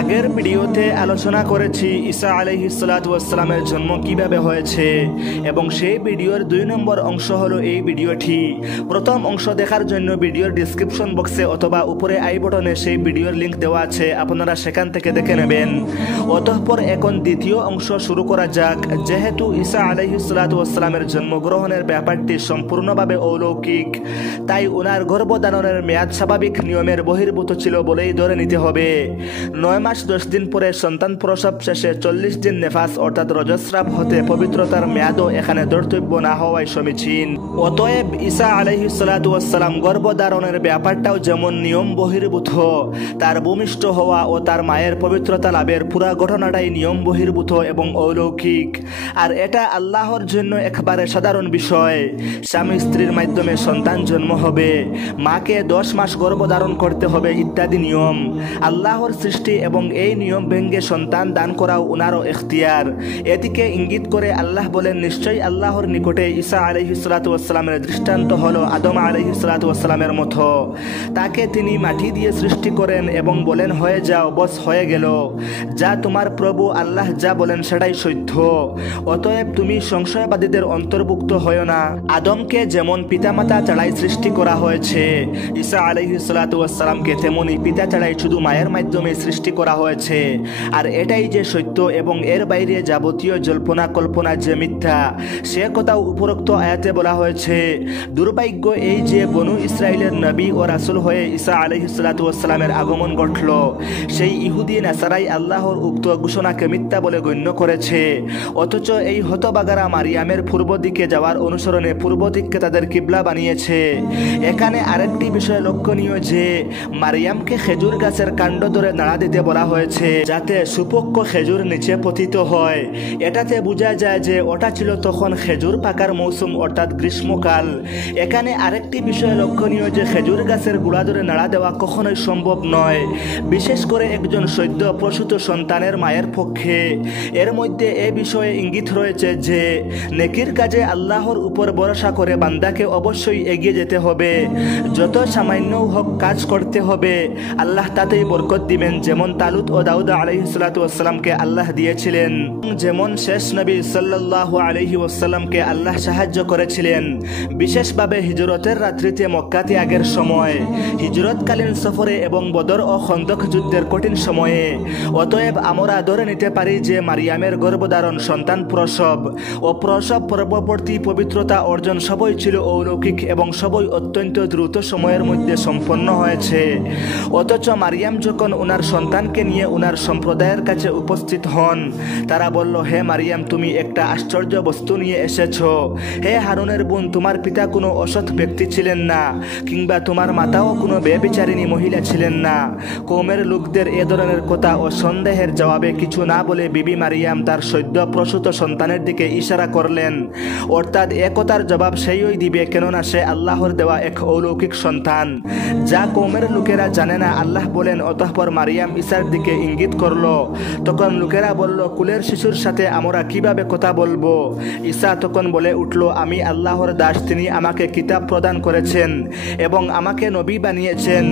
আগের ভিডিওতে আলোচনা করেছি ঈসা আলাইহিস সালাতু ওয়াস সালামের জন্ম কিভাবে হয়েছে এবং সেই ভিডিওর 2 নম্বর অংশ হলো এই ভিডিওটি। প্রথম অংশ দেখার জন্য ভিডিওর ডেসক্রিপশন বক্সে অথবা উপরে আই বাটনে সেই ভিডিওর লিংক দেওয়া আছে, আপনারা সেখান থেকে দেখে নেবেন। অতঃপর এখন দ্বিতীয় অংশ শুরু করা যাক। যেহেতু ঈসা আলাইহিস সালাতু ওয়াস সালামের জন্মগ্রহণের ব্যাপারটি সম্পূর্ণভাবে অলৌকিক, তাই ওনার গর্ভধারণের মেয়াদ স্বাভাবিক নিয়মের বহির্ভূত ছিল বলেই ধরে নিতে হবে। 9 মাস 10 দিন পরে সন্তান প্রসব শেষে 40 দিন নেফাস অর্থাৎ রজস্রাব হতে পবিত্রতার মেয়াদও এখানে ধর্তব্য না হওয়াই সমীচীন। অতএব ঈসা আলাইহিস সালাতু ওয়াস সালাম গর্ভধারণের ব্যাপারটাও যেমন নিয়ম বহির্ভূত, তার ভূমিষ্ঠ হওয়া ও তার মায়ের পবিত্রতা লাভের পুরা ঘটনাটাই নিয়ম বহির্ভূত এবং অলৌকিক। আর এটা আল্লাহর জন্য একেবারে সাধারণ বিষয়। স্বামী স্ত্রীর মাধ্যমে সন্তান জন্ম হবে, মাকে 10 মাস গর্ভধারণ করতে হবে ইত্যাদি নিয়ম আল্লাহর সৃষ্টি এবং এই নিয়ম ভেঙ্গে সন্তান দান করাও উনারও এখতিয়ার। এদিকে ইঙ্গিত করে আল্লাহ বলেন, নিশ্চয়ই আল্লাহর নিকটে ঈসা আলাইহিস সালাতু ওয়াস সালামের দৃষ্টান্ত হলো আদম আলাইহিস সালাতু ওয়াস সালামের মতো। তাকে তিনি মাটি দিয়ে সৃষ্টি করেন এবং বলেন হয়ে যাও, বস হয়ে গেল। যা তোমার প্রভু আল্লাহ যা বলেন সেটাই সত্য। অতএব তুমি সংশয়বাদীদের অন্তর্ভুক্ত হয় না। আদমকে যেমন পিতামাতা ছাড়াই সৃষ্টি করা হয়েছে, ঈসা আলাইহিস সালাতু ওয়াস সালামকে তেমনি পিতা ছাড়াই শুধু মায়ের মাধ্যমে সৃষ্টি করা হয়েছে। আর এটাই যে সত্য এবং এর বাইরে যাবতীয় জল্পনা কল্পনা যে মিথ্যা, সে কথাও উপরোক্ত আয়াতে বলা হয়েছে। দুর্ভাগ্য এই যে বনু ইসরায়েলের নবী ও রাসূল হয়ে ঈসা আলাইহিস সালাতু ওয়াস সালামের আগমন ঘটল, সেই ইহুদি নাসারাই আল্লাহর উক্ত ঘোষণাকে মিথ্যা বলে গণ্য করেছে। অথচ এই হতবাগারা মারিয়ামের পূর্ব দিকে যাওয়ার অনুসরণে পূর্ব দিককে তাদের কিবলা বানিয়েছে। এখানে আরেকটি বিষয় লক্ষণীয় যে মারিয়ামকে খেজুর গাছের কাণ্ড ধরে নাড়া দিতে বলা হয়েছে যাতে সুপক্ষ খেজুর নিচে পতিত হয়। এটাতে বোঝা যায় যে ওটা ছিল তখন খেজুর পাকার মৌসুম অর্থাৎ গ্রীষ্মকাল। এখানে আরেকটি বিষয় লক্ষণীয় যে খেজুর গাছের গুড়া ধরে নাড়া দেওয়া কখনোই সম্ভব নয়, বিশেষ করে একজন সদ্য প্রসূত সন্তানের মায়ের পক্ষে। এর মধ্যে এ বিষয়ে ইঙ্গিত রয়েছে যে নেকির কাজে আল্লাহর উপর ভরসা করে বান্দাকে অবশ্যই এগিয়ে যেতে হবে। যত সামান্য হোক কাজ করতে হবে, আল্লাহ তাতেই বরকত দিবেন। যেমন তালুত ও দাউদ আলাইহিস সালাতু ওয়াস সালামকে আল্লাহ দিয়েছিলেন, যেমন শেষ নবী সাল্লাল্লাহু আলাইহি ওয়াসাল্লামকে আল্লাহ সাহায্য করেছিলেন, বিশেষভাবে হিজরতের রাত্রিতে মক্কা ত্যাগের সময়, হিজরতকালীন সফরে এবং বদর ও খন্দক যুদ্ধের কঠিন সময়ে। অতএব আমরা ধরে নিতে পারি যে মারিয়ামের গর্ভধারণ, সন্তান প্রসব ও প্রসব পূর্ববর্তী পবিত্রতা অর্জন সবই ছিল অলৌকিক এবং সবই অত্যন্ত দ্রুত সময়ের মধ্যে সম্পন্ন হয়েছে। অথচ মারিয়াম যখন ওনার সন্তানকে নিয়ে ওনার সম্প্রদায়ের কাছে উপস্থিত হন, তারা বলল, হে মারিয়াম, তুমি একটা আশ্চর্য বস্তু নিয়ে এসেছ। হে হারুনের বোন, তোমার পিতা কোনো অসৎ ব্যক্তি ছিলেন না, কিংবা তোমার মাতাও কোনো বেবিচারিণী মহিলা ছিলেন না। কওমের লোকদের এ ধরনের কথা ও সন্দেহের জবাবে কিছু না বলে বিবি মারিয়াম তার সদ্য প্রসূত সন্তানের দিকে ইশারা করলেন। অর্থাৎ এ কথার জবাব সেইই দিবে, কেননা সে আল্লাহর দেওয়া এক অলৌকিক সন্তান, যা কওমের লোকেরা জানে না। আল্লাহ বলেন, অতঃপর মারিয়াম ঈসার দিকে ইঙ্গিত করল। তখন লোকেরা বলল, কুলের শিশুর সাথে আমরা কিভাবে কথা বলবো? ঈসা তখন বলে উঠল, আমি আল্লাহর দাস, তিনি আমাকে কিতাব প্রদান করেছেন এবং আমাকে নবী বানিয়েছেন।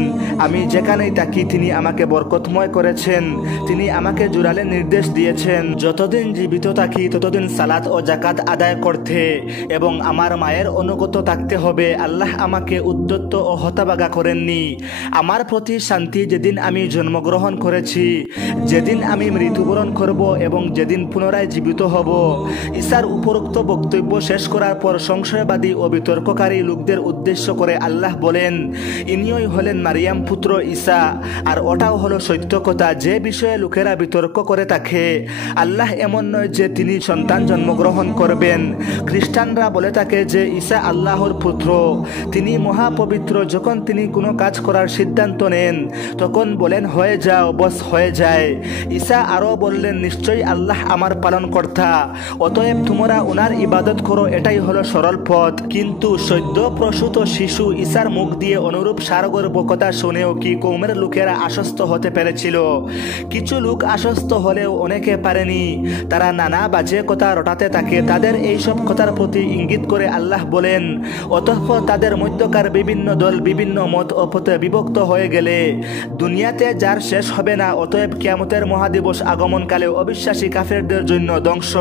আমি যেখানেই থাকি তিনি আমাকে বরকতময় করেছেন। তিনি আমাকে জোরালে নির্দেশ দিয়েছেন, যতদিন জীবিত থাকি ততদিন সালাত ও জাকাত আদায় করতে এবং আমার মায়ের অনুগত থাকতে হবে। আল্লাহ আমাকে উদ্যত ও হতভাগা করেননি। আমার প্রতি শান্তি যেদিন আমি জন্মগ্রহণ করেছি, যেদিন আমি মৃত্যুবরণ করব এবং যেদিন পুনরায় জীবিত হব। ঈসার উপরোক্ত বক্তব্য শেষ করার পর সংশয়বাদী ও বিতর্ককারী লোকদের উদ্দেশ্য করে আল্লাহ বলেন, ইনিই হলেন মারিয়াম পুত্র ঈসা। আর ওটাও হলো সত্য কথা, যে বিষয়ে লোকেরা বিতর্ক করে থাকে। আল্লাহ এমন নয় যে তিনি সন্তান জন্মগ্রহণ করবেন। খ্রিস্টানরা বলে থাকে যে ঈসা আল্লাহর পুত্র, তিনি মহাপবিত্র। যখন তিনি কোনো কাজ করার সিদ্ধান্ত নেন তখন বলেন হয়ে যাও, বস হয়ে যায়। ঈসা আরও বললেন, নিশ্চয়ই আল্লাহ আমার পালনকর্তা, অতএব তোমরা ওনার ইবাদত করো, এটাই হলো সরল পথ। কিন্তু সদ্য প্রসূত শিশু ঈসার মুখ দিয়ে অনুরূপ সারগর্ভ কথা শুনেও কি কওমের লোকেরা আশ্বস্ত হতে পেরেছিল? কিছু লোক আশ্বস্ত হলেও অনেকে পারেনি। তারা নানা বাজে কথা রটাতে থাকে। তাদের এইসব কথার প্রতি ইঙ্গিত করে আল্লাহ বলেন, অতঃপর তাদের মধ্যকার বিভিন্ন দল বিভিন্ন মত ও পথে বিভক্ত হয়ে গেলে দুনিয়াতে যার শেষ হবে হবে না, অতএব কিয়ামতের মহাদিবস আগমনকালে অবিশ্বাসী কাফেরদের জন্য ধ্বংস।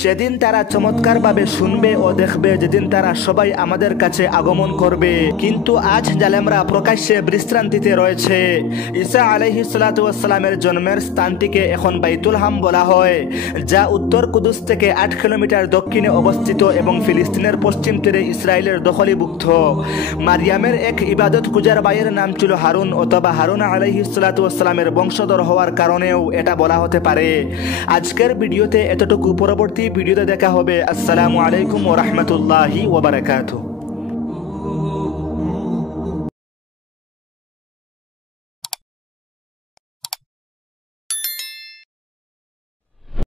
সেদিন তারা চমৎকারভাবে শুনবে ও দেখবে, যেদিন তারা সবাই আমাদের কাছে আগমন করবে। কিন্তু আজ জালেমরা প্রকাশ্যে বিশ্রান্তিতে রয়েছে। ঈসা আলাইহিস সালাতু ওয়াস সালামের জন্মের স্থানটিকে এখন বাইতুল হাম বলা হয়, যা উত্তর কুদুস থেকে 8 কিলোমিটার দক্ষিণে অবস্থিত এবং ফিলিস্তিনের পশ্চিম তীরে ইসরায়েলের দখলীভুক্ত। মারিয়ামের এক ইবাদত পূজার ভাইয়ের নাম ছিল হারুন অথবা হারুন আলাইহিস সালাতু ওয়াস সালামের বংশধর হওয়ার কারণেও এটা বলা হতে পারে। আজকের ভিডিওতে এতটুকু, পরবর্তী ভিডিওতে দেখা হবে। আসসালামু আলাইকুম ওয়া রাহমাতুল্লাহি ওয়া বারাকাতুহু।